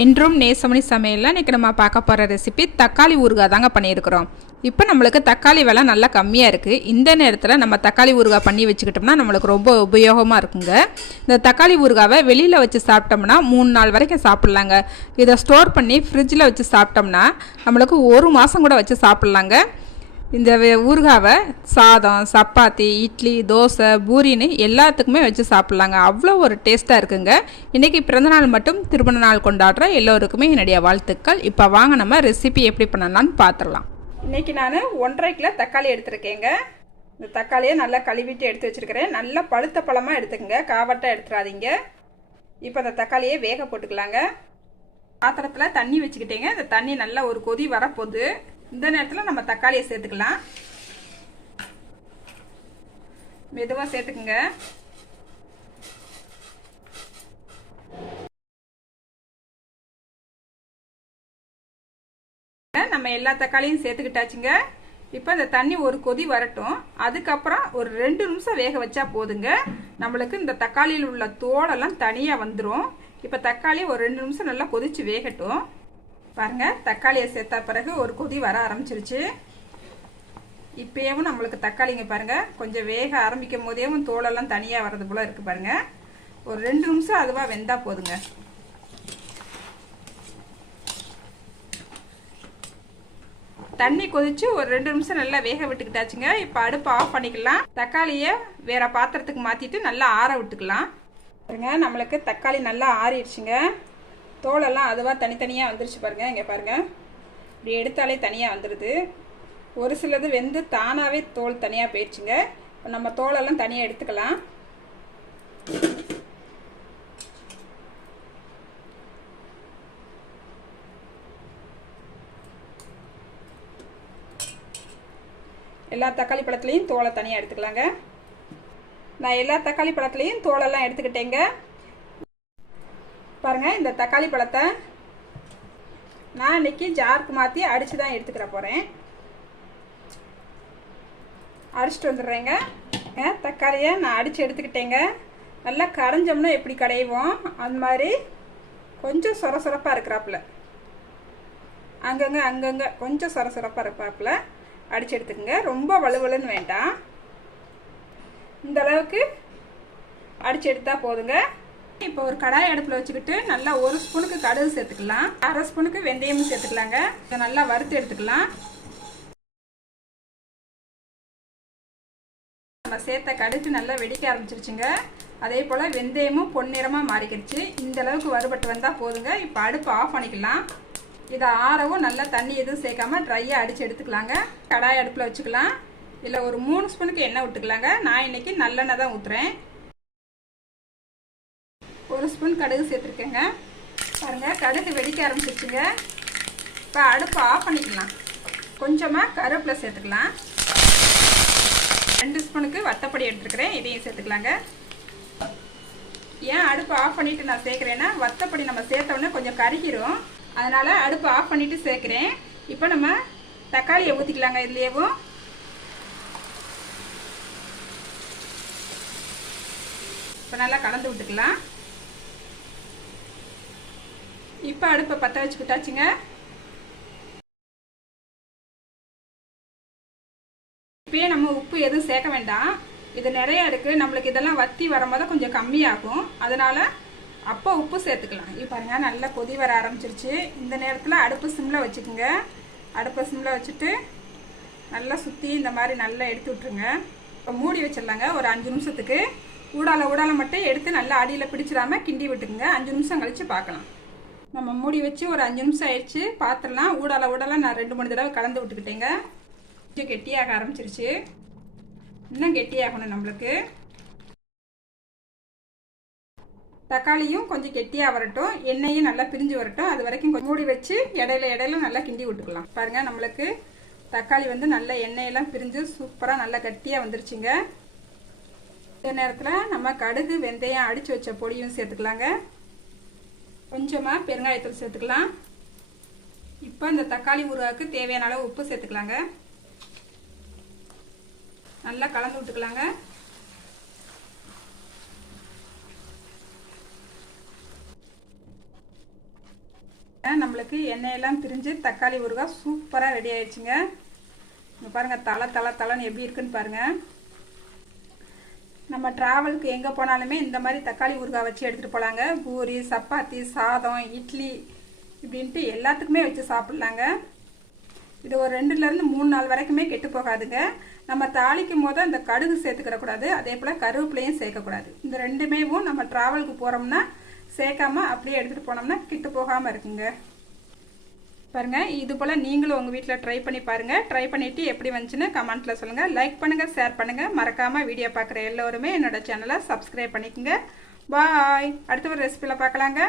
என்றும் நேசமணி சமையலில் இன்றைக்கி நம்ம பார்க்க போகிற ரெசிபி தக்காளி ஊறுகாய் தாங்க பண்ணியிருக்கிறோம். இப்போ நம்மளுக்கு தக்காளி விலை நல்லா கம்மியாக இருக்குது. இந்த நேரத்தில் நம்ம தக்காளி ஊறுகாய் பண்ணி வச்சுக்கிட்டோம்னா நம்மளுக்கு ரொம்ப உபயோகமாக இருக்குங்க. இந்த தக்காளி ஊறுகாவை வெளியில் வச்சு சாப்பிட்டோம்னா 3 நாள் வரைக்கும் சாப்பிட்லாங்க. இதை ஸ்டோர் பண்ணி ஃப்ரிட்ஜில் வச்சு சாப்பிட்டோம்னா நம்மளுக்கு 1 மாதம் கூட வச்சு சாப்பிட்லாங்க. இந்த ஊறுகாவை சாதம், சப்பாத்தி, இட்லி, தோசை, பூரின்னு எல்லாத்துக்குமே வச்சு சாப்பிட்லாங்க. அவ்வளோ ஒரு டேஸ்ட்டாக இருக்குங்க. இன்றைக்கி பிறந்தநாள் மட்டும் திருமண நாள் கொண்டாடுற எல்லோருக்குமே என்னுடைய வாழ்த்துக்கள். இப்போ வாங்க நம்ம ரெசிபி எப்படி பண்ணலான்னு பார்த்துடலாம். இன்றைக்கி நான் 1.5 கிலோ தக்காளி எடுத்துருக்கேங்க. இந்த தக்காளியை நல்லா கழுவிட்டு எடுத்து வச்சுருக்கிறேன். நல்லா பழுத்த பழமாக எடுத்துக்கோங்க, காவட்டாக எடுத்துடாதீங்க. இப்போ அந்த தக்காளியை வேக போட்டுக்கலாங்க. பாத்திரத்தில் தண்ணி வச்சுக்கிட்டேங்க. இந்த தண்ணி நல்லா ஒரு கொதி வரப்போகுது. இந்த நேரத்தில் நம்ம தக்காளியை சேர்த்துக்கலாம். மெதுவாக சேர்த்துக்குங்க. நம்ம எல்லா தக்காளியும் சேர்த்துக்கிட்டாச்சுங்க. இப்போ இந்த தண்ணி ஒரு கொதி வரட்டும். அதுக்கப்புறம் ஒரு 2 நிமிஷம் வேக வச்சா போதுங்க. நம்மளுக்கு இந்த தக்காளியில் உள்ள தோலெல்லாம் தனியாக வந்துடும். இப்போ தக்காளி ஒரு 2 நிமிஷம் நல்லா கொதிச்சு வேகட்டும். பாருங்க, தக்காளியை சேர்த்தா பிறகு ஒரு கொதி வர ஆரம்பிச்சிருச்சு. இப்பயும் நம்மளுக்கு தக்காளிங்க பாருங்க கொஞ்சம் வேக ஆரம்பிக்கும் போதேவும் தோலெல்லாம் தனியாக வர்றது போல இருக்கு பாருங்க. ஒரு 2 நிமிஷம் அதுவாக வெந்தா போதுங்க. தண்ணி கொதிச்சு ஒரு 2 நிமிஷம் நல்லா வேக விட்டுக்கிட்டாச்சுங்க. இப்போ அடுப்பு ஆஃப் பண்ணிக்கலாம். தக்காளியை வேற பாத்திரத்துக்கு மாற்றிட்டு நல்லா ஆற விட்டுக்கலாம். பாருங்க, நம்மளுக்கு தக்காளி நல்லா ஆறிடுச்சுங்க. தோலெல்லாம் அதுவாக தனித்தனியாக வந்துருச்சு பாருங்கள். இங்கே பாருங்கள், இப்படி எடுத்தாலே தனியாக வந்துடுது. ஒரு சிலது வெந்து தானாகவே தோல் தனியாக போயிடுச்சுங்க. இப்போ நம்ம தோலெல்லாம் தனியாக எடுத்துக்கலாம். எல்லா தக்காளி பழத்துலேயும் தோலை தனியாக எடுத்துக்கலாங்க. நான் எல்லா தக்காளி பழத்துலேயும் தோலெல்லாம் எடுத்துக்கிட்டேங்க. பாருங்கள், இந்த தக்காளி பழத்தை நான் இன்னைக்கு ஜாருக்கு மாற்றி அடித்து தான் எடுத்துக்கிற போகிறேன். அடிச்சுட்டு வந்துடுறேங்க. தக்காளியை நான் அடித்து எடுத்துக்கிட்டேங்க. நல்லா கடைஞ்சோம்னா எப்படி கடைவோம் அந்த மாதிரி கொஞ்சம் சொரசொரப்பாக இருக்கிறாப்புல, அங்கங்கே கொஞ்சம் சொரசொரப்பாக இருப்பாப்புல அடித்து எடுத்துக்கோங்க. ரொம்ப வலுவலுன்னு வேண்டாம். இந்த அளவுக்கு அடித்து எடுத்தால் போதுங்க. இப்போ ஒரு கடாய் அடுப்பில் வச்சுக்கிட்டு நல்லா 1 ஸ்பூனுக்கு கடுகு சேர்த்துக்கலாம். 1/2 ஸ்பூனுக்கு வெந்தயமும் சேர்த்துக்கலாங்க. இதை நல்லா வறுத்து எடுத்துக்கலாம். நம்ம சேர்த்த கடுகு நல்லா வெடிக்க ஆரம்பிச்சிருச்சுங்க. அதே போல் வெந்தயமும் பொன்னிறமாக மாறிக்கிடுச்சு. இந்த அளவுக்கு வறுபட்டு வந்தால் போதுங்க. இப்போ அடுப்பு ஆஃப் பண்ணிக்கலாம். இதை ஆறவும் நல்லா தண்ணி எதுவும் சேர்க்காம ட்ரையாக அடித்து எடுத்துக்கலாங்க. கடாய் அடுப்பில் வச்சுக்கலாம். இல்லை ஒரு 3 ஸ்பூனுக்கு எண்ணெய் விட்டுக்கலாங்க. நான் இன்னைக்கு நல்லெண்ணெய் தான் ஊற்றுறேன். 1 ஸ்பூன் கடுகு சேர்த்துருக்கேங்க. பாருங்கள், கடுகு வெடிக்க ஆரம்பிச்சிருச்சுங்க. இப்போ அடுப்பு ஆஃப் பண்ணிக்கலாம். கொஞ்சமாக கருவேப்பிலை சேர்த்துக்கலாம். 2 ஸ்பூனுக்கு வத்தப்பொடி எடுத்துருக்கிறேன், இதையும் சேர்த்துக்கலாங்க. ஏன் அடுப்பு ஆஃப் பண்ணிவிட்டு நான் சேர்க்குறேன்னா, வத்தப்பொடி நம்ம சேர்த்தோன்னே கொஞ்சம் கருகிரும். அதனால் அடுப்பு ஆஃப் பண்ணிவிட்டு சேர்க்குறேன். இப்போ நம்ம தக்காளியை ஊற்றிக்கலாங்க. இதுலேயும் இப்போ நல்லா கலந்து விட்டுக்கலாம். இப்போ அடுப்பை பற்ற வச்சுக்கிட்டாச்சுங்க. இப்பயே நம்ம உப்பு எதுவும் சேர்க்க வேண்டாம். இது நிறையா இருக்குது. நம்மளுக்கு இதெல்லாம் வத்தி வரும்போது கொஞ்சம் கம்மியாகும். அதனால் அப்போ உப்பு சேர்த்துக்கலாம். இப்போ பாருங்க, நல்லா கொதி வர ஆரம்பிச்சிருச்சு. இந்த நேரத்தில் அடுப்பு சிம்மில் வச்சுக்கோங்க. அடுப்பை சிம்மில் வச்சுட்டு நல்லா சுற்றி இந்த மாதிரி நல்லா எடுத்து விட்ருங்க. இப்போ மூடி வச்சிடலாங்க ஒரு 5 நிமிஷத்துக்கு. ஊடால மட்டும் எடுத்து நல்லா அடியில் பிடிச்சிடாம கிண்டி விட்டுக்குங்க. 5 நிமிஷம் கழித்து பார்க்கலாம். நம்ம மூடி வச்சு ஒரு 5 நிமிஷம் ஆயிடுச்சு. பார்த்துடலாம். ஊடால நான் 2-3 தடவை கலந்து விட்டுக்கிட்டேங்க. கொஞ்சம் கெட்டியாக ஆரம்பிச்சிருச்சு. இன்னும் கெட்டியாகணும். நம்மளுக்கு தக்காளியும் கொஞ்சம் கெட்டியாக வரட்டும், எண்ணெயும் நல்லா பிரிஞ்சு வரட்டும். அது வரைக்கும் மூடி வச்சு இடையில நல்லா கிண்டி விட்டுக்கலாம். பாருங்கள், நம்மளுக்கு தக்காளி வந்து நல்ல எண்ணெயெல்லாம் பிரிஞ்சு சூப்பராக நல்லா கட்டியாக வந்துருச்சுங்க. இந்த நேரத்தில் நம்ம கடுகு வெந்தயம் அடித்து வச்ச பொடியும் சேர்த்துக்கலாங்க. கொஞ்சமாக பெருங்காயத்தூள் சேர்த்துக்கலாம். இப்போ இந்த தக்காளி ஊறுகாய்க்கு தேவையான அளவு உப்பு சேர்த்துக்கலாங்க. நல்லா கலந்து விட்டுக்கலாங்க. நம்மளுக்கு எண்ணெயெல்லாம் பிரிஞ்சு தக்காளி ஊறுகாய் சூப்பராக ரெடி ஆயிடுச்சுங்க. இங்கே பாருங்கள், தலைன்னு எப்படி இருக்குன்னு பாருங்கள். நம்ம ட்ராவலுக்கு எங்கே போனாலுமே இந்த மாதிரி தக்காளி ஊறுகாய் வச்சு எடுத்துகிட்டு போகலாங்க. பூரி, சப்பாத்தி, சாதம், இட்லி இப்படின்ட்டு எல்லாத்துக்குமே வச்சு சாப்பிட்லாங்க. இது ஒரு 2லேருந்து 3 நாள் வரைக்குமே கெட்டு போகாதுங்க. நம்ம தாளிக்கும் போது அந்த கடுகு சேர்த்துக்கிடக்கூடாது, அதே போல் கருவேப்பிலையும் சேர்க்கக்கூடாது. இந்த ரெண்டுமே நம்ம ட்ராவலுக்கு போகிறோம்னா சேர்க்காம அப்படியே எடுத்துகிட்டு போனோம்னா கெட்டு போகாமல் இருக்குங்க. பாருங்கள், இது போல் நீங்களும் உங்கள் வீட்டில் ட்ரை பண்ணி பாருங்கள். ட்ரை பண்ணிவிட்டு எப்படி வந்துச்சுன்னு கமெண்ட்டில் சொல்லுங்கள். லைக் பண்ணுங்கள், ஷேர் பண்ணுங்கள். மறக்காமல் வீடியோ பார்க்குற எல்லோருமே என்னோடய சேனலை சப்ஸ்கிரைப் பண்ணிக்கோங்க. பாய். அடுத்த ஒரு ரெசிபியில் பார்க்கலாங்க.